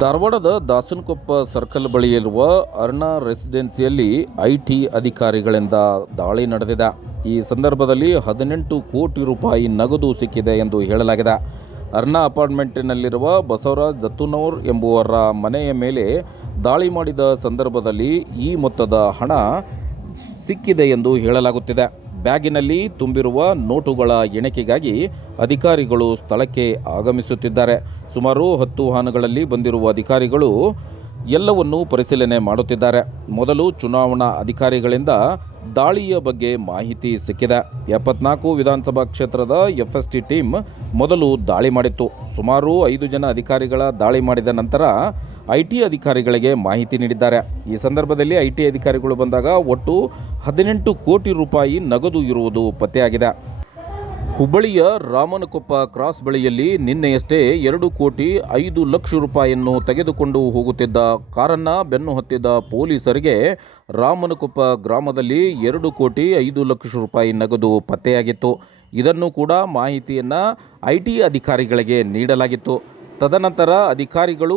ಧಾರವಾಡದ ದಾಸನಕೊಪ್ಪ ಸರ್ಕಲ್ ಬಳಿಯಿರುವ ಅರ್ಣಾ ರೆಸಿಡೆನ್ಸಿಯಲ್ಲಿ ಐಟಿ ಅಧಿಕಾರಿಗಳಿಂದ ದಾಳಿ ನಡೆದಿದೆ. ಈ ಸಂದರ್ಭದಲ್ಲಿ 18 ಕೋಟಿ ರೂಪಾಯಿ ನಗದು ಸಿಕ್ಕಿದೆ ಎಂದು ಹೇಳಲಾಗಿದೆ. ಅರ್ಣಾ ಅಪಾರ್ಟ್ಮೆಂಟ್ನಲ್ಲಿರುವ ಬಸವರಾಜ್ ದತ್ತುನೂರ್ ಎಂಬುವರ ಮನೆಯ ಮೇಲೆ ದಾಳಿ ಮಾಡಿದ ಸಂದರ್ಭದಲ್ಲಿ ಈ ಮೊತ್ತದ ಹಣ ಸಿಕ್ಕಿದೆ ಎಂದು ಹೇಳಲಾಗುತ್ತಿದೆ. ಬ್ಯಾಗಿನಲ್ಲಿ ತುಂಬಿರುವ ನೋಟುಗಳ ಎಣಿಕೆಗಾಗಿ ಅಧಿಕಾರಿಗಳು ಸ್ಥಳಕ್ಕೆ ಆಗಮಿಸುತ್ತಿದ್ದಾರೆ. ಸುಮಾರು 10 ವಾಹನಗಳಲ್ಲಿ ಬಂದಿರುವ ಅಧಿಕಾರಿಗಳು ಎಲ್ಲವನ್ನೂ ಪರಿಶೀಲನೆ ಮಾಡುತ್ತಿದ್ದಾರೆ. ಮೊದಲು ಚುನಾವಣಾ ಅಧಿಕಾರಿಗಳಿಂದ ದಾಳಿಯ ಬಗ್ಗೆ ಮಾಹಿತಿ ಸಿಕ್ಕಿದೆ. 74 ವಿಧಾನಸಭಾ ಕ್ಷೇತ್ರದ ಎಫ್ಎಸ್ಟಿ ಟೀಮ್ ಮೊದಲು ದಾಳಿ ಮಾಡಿತ್ತು. ಸುಮಾರು 5 ಜನ ಅಧಿಕಾರಿಗಳ ದಾಳಿ ಮಾಡಿದ ನಂತರ ಐಟಿ ಅಧಿಕಾರಿಗಳಿಗೆ ಮಾಹಿತಿ ನೀಡಿದ್ದಾರೆ. ಈ ಸಂದರ್ಭದಲ್ಲಿ ಐಟಿ ಅಧಿಕಾರಿಗಳು ಬಂದಾಗ ಒಟ್ಟು 18 ಕೋಟಿ ರೂಪಾಯಿ ನಗದು ಇರುವುದು ಪತ್ತೆಯಾಗಿದೆ. ಹುಬ್ಬಳ್ಳಿಯ ರಾಮನಕೊಪ್ಪ ಕ್ರಾಸ್ ಬಳಿಯಲ್ಲಿ ನಿನ್ನೆಯಷ್ಟೇ 2 ಕೋಟಿ 5 ಲಕ್ಷ ರೂಪಾಯಿಯನ್ನು ತೆಗೆದುಕೊಂಡು ಹೋಗುತ್ತಿದ್ದ ಕಾರನ್ನು ಬೆನ್ನು ಹತ್ತಿದ ಪೊಲೀಸರಿಗೆ ರಾಮನಕೊಪ್ಪ ಗ್ರಾಮದಲ್ಲಿ 2 ಕೋಟಿ 5 ಲಕ್ಷ ರೂಪಾಯಿ ನಗದು ಪತ್ತೆಯಾಗಿತ್ತು. ಇದನ್ನು ಕೂಡ ಮಾಹಿತಿಯನ್ನು ಐಟಿ ಅಧಿಕಾರಿಗಳಿಗೆ ನೀಡಲಾಗಿತ್ತು. ತದನಂತರ ಅಧಿಕಾರಿಗಳು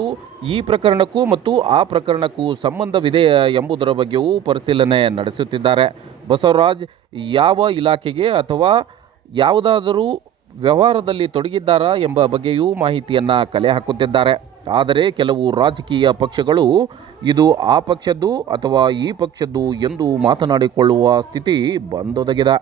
ಈ ಪ್ರಕರಣಕ್ಕೂ ಮತ್ತು ಆ ಪ್ರಕರಣಕ್ಕೂ ಸಂಬಂಧವಿದೆ ಎಂಬುದರ ಬಗ್ಗೆಯೂ ಪರಿಶೀಲನೆ ನಡೆಸುತ್ತಿದ್ದಾರೆ. ಬಸವರಾಜ್ ಯಾವ ಇಲಾಖೆಗೆ ಅಥವಾ ಯಾವುದಾದರೂ ವ್ಯವಹಾರದಲ್ಲಿ ತೊಡಗಿದ್ದಾರಾ ಎಂಬ ಬಗ್ಗೆಯೂ ಮಾಹಿತಿಯನ್ನು ಕಲೆ ಹಾಕುತ್ತಿದ್ದಾರೆ. ಆದರೆ ಕೆಲವು ರಾಜಕೀಯ ಪಕ್ಷಗಳು ಇದು ಆ ಪಕ್ಷದ್ದು ಅಥವಾ ಈ ಪಕ್ಷದ್ದು ಎಂದು ಮಾತನಾಡಿಕೊಳ್ಳುವ ಸ್ಥಿತಿ ಬಂದೊದಗಿದೆ.